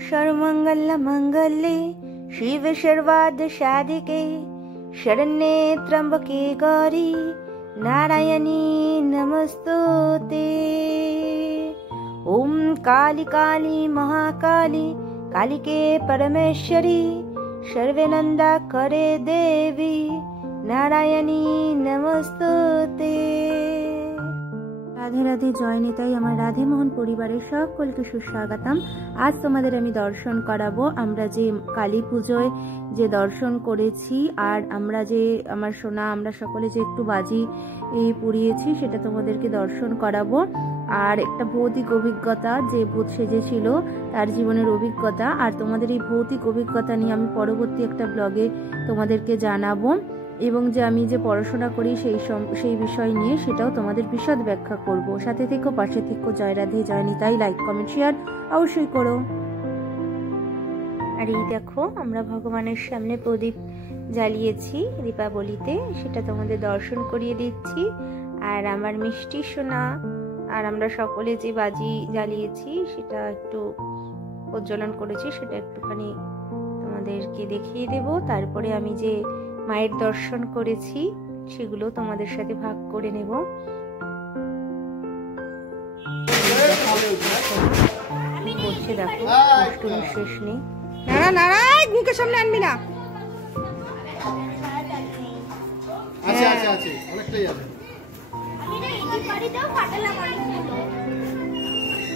सर्वमंगल मंगले शिव सर्वार्थ साधिके शरण्ये त्र्यंबके गौरी नारायणी नमस्तुते। ओम काली काली महाकाली कालिके परमेश्वरी सर्वेनंदा करे देवी नारायणी नमस्तुते। राधे राधे जय निताई आमार राधे मोहन परिवारेर सकलके सुस्वागतम। आज तोमादेर आमी दर्शन कराबो आमरा जे काली पूजोय जे दर्शन करेছি আর আমরা যে আমার সোনা আমরা সকলে যে একটু বাজি পুড়িয়েছি সেটা তোমাদেরকে দর্শন করাবো। আর একটা ভৌতিক অভিজ্ঞতা যে ভূত সেজেছিল তার জীবনের অভিজ্ঞতা আর তোমাদের এই ভৌতিক অভিজ্ঞতা নিয়ে আমি পরবর্তী একটা ব্লগে তোমাদেরকে জানাবো এবং যে আমি যে পড়াশোনা করি সেই বিষয় নিয়ে সেটাও তোমাদের বিশদ ব্যাখ্যা করব। সাথে থেকো পাশে থেকো। জয় রাধে জয় নিতাই। লাইক কমেন্ট শেয়ার অবশ্যই করো। আর এই দেখো আমরা ভগবানের সামনে প্রদীপ জ্বালিয়েছি দীপাবলিতে, সেটা তোমাদের দর্শন করিয়ে দিচ্ছি। আর আমার মিষ্টি সোনা আর আমরা সকলে যে বাজি জ্বালিয়েছি সেটা একটু প্রজ্বলন করেছি সেটা একটুখানি তোমাদেরকে দেখিয়ে দেব। তারপরে আমি যে মায়ের দর্শন করেছি সেগুলো তোমাদের সাথে ভাগ করে নেব। করছে দেখো কষ্টর শেষ নেই। নাড়া নাড়া মুখের সামনে আনবি না।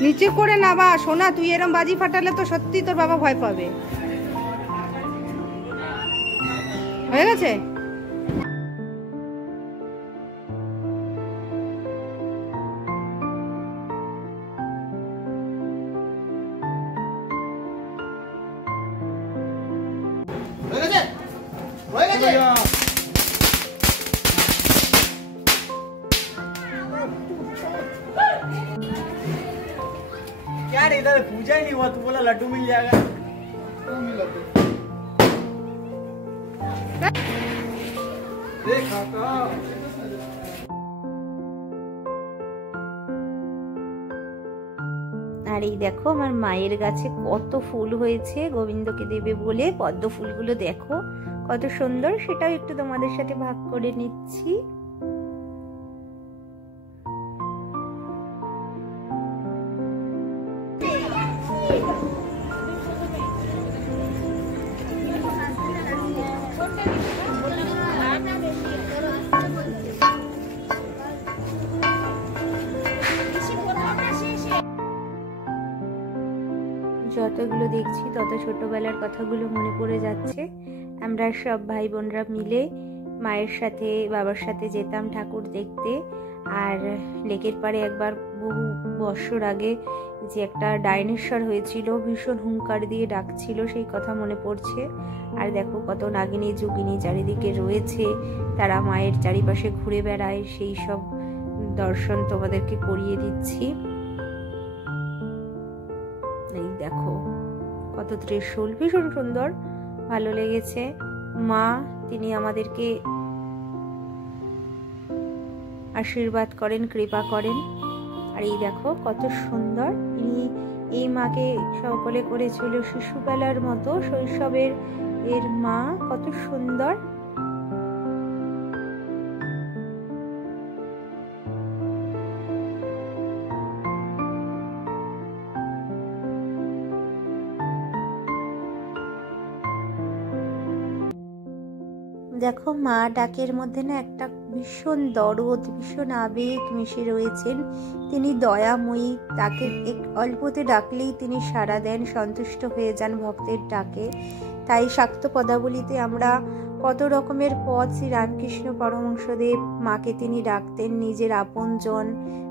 নিচে করে নাবা সোনা, তুই এরম বাজি ফাটালে তো সত্যি তোর বাবা ভয় পাবে। হয়ে গেছে? यार इधर पूजा ही नहीं हुआ, तू बोला लड्डू मिल जाएगा। আর এই দেখো আমার মায়ের গাছে কত ফুল হয়েছে গোবিন্দকে দেবে বলে। পদ্ম ফুলগুলো দেখো কত সুন্দর, সেটাও একটু তোমাদের সাথে ভাগ করে নিচ্ছি। যতগুলো দেখছি তত ছোটবেলার কথাগুলো মনে পড়ে যাচ্ছে। আমরা সব ভাই বোনরা মিলে মায়ের সাথে বাবার সাথে যেতাম ঠাকুর দেখতে। আর লেকের পাড়ে একবার বহু বছর আগে যে একটা ডাইনোসর হয়েছিল, ভীষণ হুঙ্কার দিয়ে ডাকছিল, সেই কথা মনে পড়ছে। আর দেখো কত নাগিনী যোগিনী চারিদিকে রয়েছে, তারা মায়ের চারিপাশে ঘুরে বেড়ায়, সেই সব দর্শন তোমাদেরকে করিয়ে দিচ্ছি। এই দেখো কত ত্রিশূল, ভীষণ সুন্দর, ভালো লেগেছে। মা তিনি আমাদেরকে আশীর্বাদ করেন, কৃপা করেন। আর এই দেখো কত সুন্দর, ইনি এই মাকে সকলে করেছিল শিশুবেলার মতো, শৈশবের এর মা, কত সুন্দর। দেখো মা ডাকের মধ্যে না একটা ভীষণ দরদ, ভীষণ আবেগ মিশে রয়েছেন। তিনি দয়াময়ী, তাকে অল্পতে ডাকলেই তিনি সাড়া দেন, সন্তুষ্ট হয়ে যান ভক্তের ডাকে। তাই শাক্ত পদাবলিতে আমরা কত রকমের পদ শ্রী রামকৃষ্ণ পরমহংসদেব মাকে তিনি ডাকতেন নিজের আপনজন,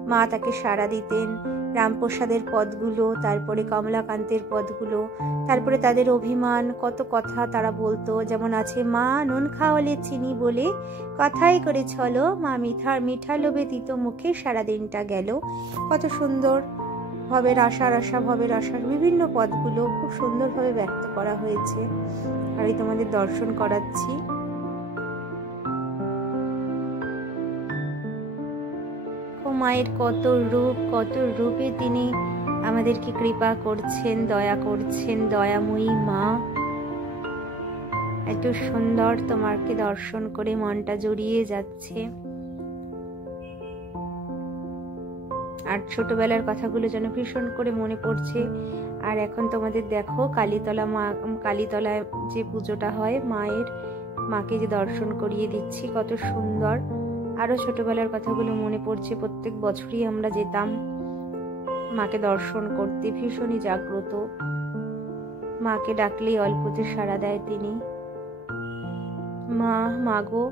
মা তাকে সাড়া দিতেন। রামপ্রসাদের পদগুলো, তারপরে কমলাকান্তের পদগুলো, তারপরে তাদের অভিমান, কত কথা তারা বলতো। যেমন আছে, মা নুন খাওয়ালে চিনি বলে কথাই করে চলো, মা মিঠা লোভে তিতো মুখে সারাদিনটা গেল। কত সুন্দর ভবের আশার আশা, ভবের আশার বিভিন্ন পদগুলো খুব সুন্দরভাবে ব্যক্ত করা হয়েছে। আর এই তোমাদের দর্শন করাচ্ছি। মায়ের কত রূপ, কত রূপে তিনি আমাদেরকে কৃপা করছেন, দয়া করছেন। দয়াময়ী মা, এত সুন্দর তোমাকে দর্শন করে মনটা জড়িয়ে যাচ্ছে। আর ছোটবেলার কথাগুলো যেন ভীষণ করে মনে পড়ছে। আর এখন তোমাদের দেখো কালীতলা মা, কালীতলায় যে পুজোটা হয় মায়ের, মাকে যে দর্শন করিয়ে দিচ্ছি, কত সুন্দর। আরো ছোটবেলার কথাগুলো মনে পড়ছে। প্রত্যেক বছরই আমরা যেতাম মাকে দর্শন করতে, ভীষণই জাগ্রত। মাকে ডাকলেই অল্পতে সাড়া দেয় তিনি। মা, মাগো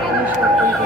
তুমি সকলকে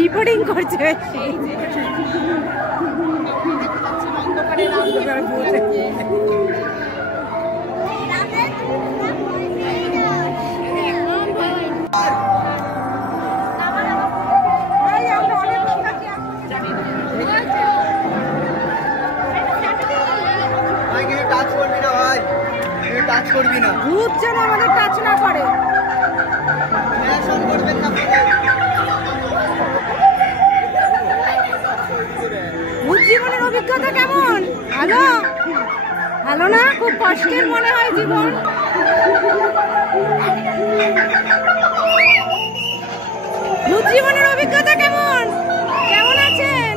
রিপোর্টিং করছে বেশি। ভূত যেন আমাদের টাচ না করে। ভূত জীবনের অভিজ্ঞতা কেমন? ভালো? ভালো না? খুব কষ্টের মনে হয় জীবন। ভূত জীবনের অভিজ্ঞতা কেমন? কেমন আছেন?